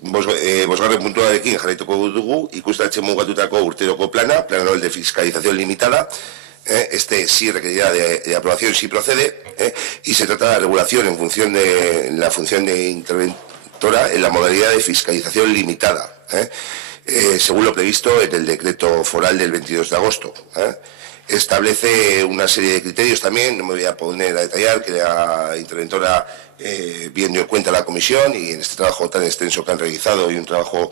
Bosgarren puntuarekin jarraituko dugu, ikustatzen mugatutako urteroko plana anual de fiscalización limitada. Este sí requerirá de aprobación si procede, y se trata de la regulación en función de la función de interventora en la modalidad de fiscalización limitada, según lo previsto en el decreto foral del 22 de agosto. Establece una serie de criterios también, no me voy a poner a detallar, que la interventora bien dio cuenta a la comisión, y en este trabajo tan extenso que han realizado, y un trabajo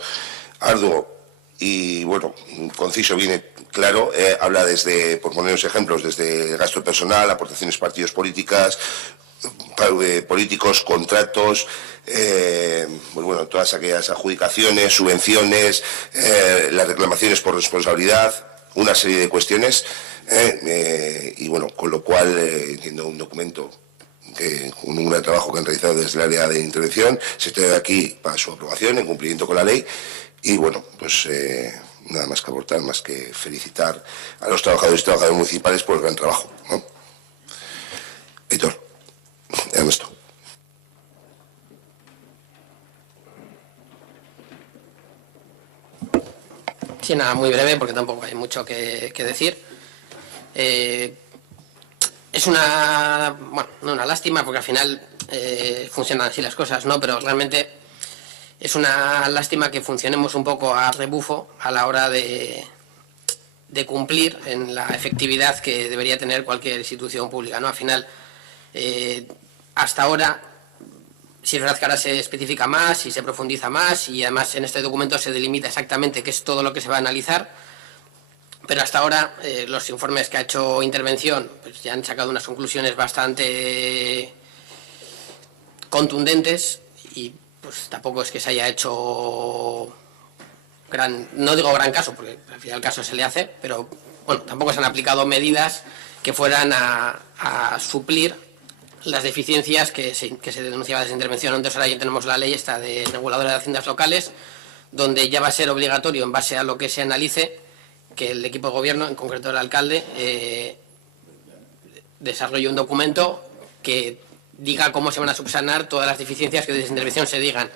arduo y, bueno, conciso, viene claro, habla desde, por poner unos ejemplos, desde el gasto personal, aportaciones partidos políticos, contratos, pues bueno, todas aquellas adjudicaciones, subvenciones, las reclamaciones por responsabilidad, una serie de cuestiones, y bueno, con lo cual entiendo un documento que con un gran trabajo que han realizado desde el área de intervención se trae aquí para su aprobación en cumplimiento con la ley. Y bueno, pues nada más que aportar, más que felicitar a los trabajadores y trabajadoras municipales por el gran trabajo, ¿no? Héctor, Ernesto. Sí, nada, muy breve, porque tampoco hay mucho que decir. Es una, bueno, no una lástima, porque al final funcionan así las cosas, ¿no? Pero realmente es una lástima que funcionemos un poco a rebufo a la hora de cumplir en la efectividad que debería tener cualquier institución pública, ¿no? Al final, hasta ahora, sí es verdad que ahora se especifica más y se profundiza más, y además en este documento se delimita exactamente qué es todo lo que se va a analizar, pero hasta ahora los informes que ha hecho Intervención pues ya han sacado unas conclusiones bastante contundentes, y pues tampoco es que se haya hecho no digo gran caso, porque al final el caso se le hace, pero bueno, tampoco se han aplicado medidas que fueran a suplir las deficiencias que se denunciaba desde Intervención. Entonces ahora ya tenemos la ley esta de reguladora de haciendas locales, donde ya va a ser obligatorio, en base a lo que se analice, que el equipo de gobierno, en concreto el alcalde, desarrolle un documento que diga cómo se van a subsanar todas las deficiencias que desde Intervención se digan.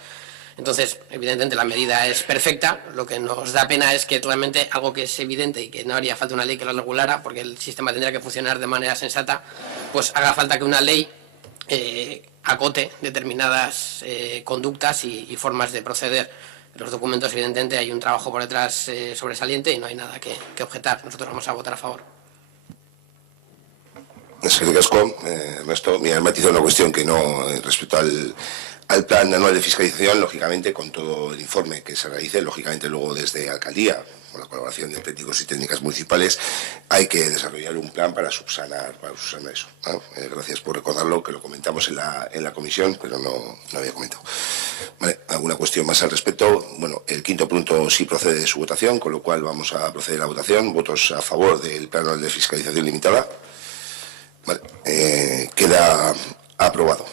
Entonces, evidentemente, la medida es perfecta. Lo que nos da pena es que realmente algo que es evidente y que no haría falta una ley que lo regulara, porque el sistema tendría que funcionar de manera sensata, pues haga falta que una ley acote determinadas conductas y formas de proceder. En los documentos, evidentemente, hay un trabajo por detrás sobresaliente y no hay nada que objetar. Nosotros vamos a votar a favor. Eskerrik asko, Ernesto. Me ha matizado una cuestión que no, respecto al plan anual de fiscalización, lógicamente, con todo el informe que se realice, lógicamente luego desde Alcaldía, con la colaboración de técnicos y técnicas municipales, hay que desarrollar un plan para subsanar eso, ¿no? Gracias por recordarlo, que lo comentamos en la comisión, pero no había comentado. Vale, ¿alguna cuestión más al respecto? Bueno, el quinto punto sí procede de su votación, con lo cual vamos a proceder a la votación. Votos a favor del plan anual de fiscalización limitada. Vale, queda aprobado.